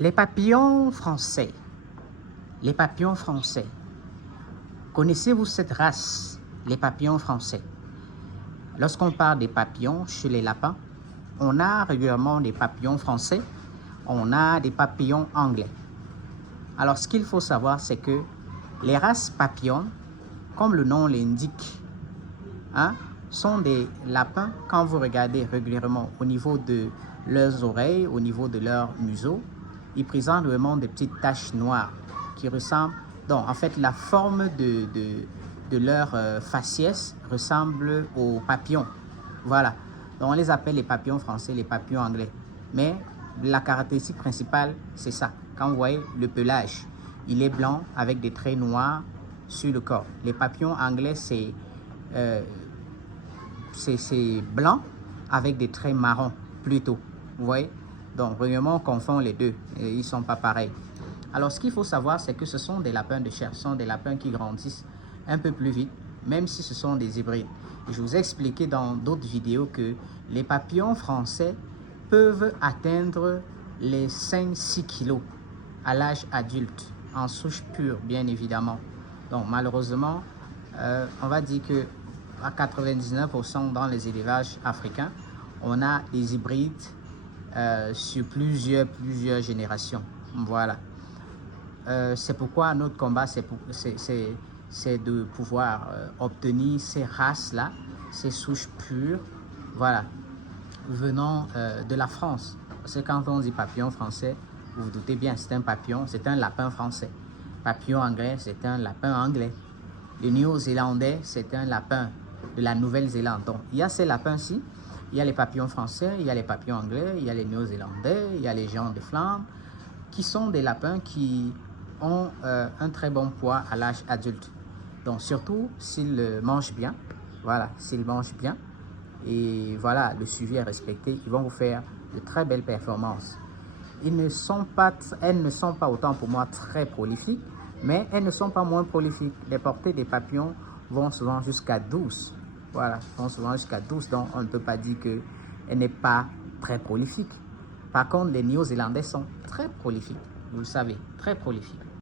Les papillons français. Les papillons français. Connaissez-vous cette race, les papillons français? Lorsqu'on parle des papillons chez les lapins, on a régulièrement des papillons français, on a des papillons anglais. Alors, ce qu'il faut savoir, c'est que les races papillons, comme le nom l'indique, sont des lapins, quand vous regardez régulièrement au niveau de leurs oreilles, au niveau de leur museau, ils présentent vraiment des petites taches noires qui ressemblent. Donc, en fait, la forme de leur faciès ressemble aux papillons. Voilà. Donc, on les appelle les papillons français, les papillons anglais. Mais la caractéristique principale, c'est ça. Quand vous voyez le pelage, il est blanc avec des traits noirs sur le corps. Les papillons anglais, c'est blanc avec des traits marrons plutôt. Vous voyez? Donc, vraiment, on confond les deux. Et ils ne sont pas pareils. Alors, ce qu'il faut savoir, c'est que ce sont des lapins de chair. Ce sont des lapins qui grandissent un peu plus vite, même si ce sont des hybrides. Et je vous ai expliqué dans d'autres vidéos que les papillons français peuvent atteindre les 5-6 kilos à l'âge adulte, en souche pure, bien évidemment. Donc, malheureusement, on va dire que à 99% dans les élevages africains, on a des hybrides sur plusieurs générations. Voilà. C'est pourquoi notre combat, c'est de pouvoir obtenir ces races-là, ces souches pures, voilà, venant de la France. Parce que quand on dit papillon français, vous vous doutez bien, c'est un papillon, c'est un lapin français. Papillon anglais, c'est un lapin anglais. Le néo-zélandais, c'est un lapin de la Nouvelle-Zélande. Donc, il y a ces lapins-ci, il y a les papillons français, il y a les papillons anglais, il y a les néo-zélandais, il y a les géants de Flandre, qui sont des lapins qui ont un très bon poids à l'âge adulte. Donc, surtout s'ils mangent bien, voilà, s'ils mangent bien, et voilà, le suivi est respecté, ils vont vous faire de très belles performances. Elles ne sont pas autant pour moi très prolifiques, mais elles ne sont pas moins prolifiques. Les portées des papillons vont souvent jusqu'à 12. Voilà, vont souvent jusqu'à 12, donc on ne peut pas dire qu'elle n'est pas très prolifique. Par contre, les néo-zélandais sont très prolifiques, vous le savez, très prolifiques.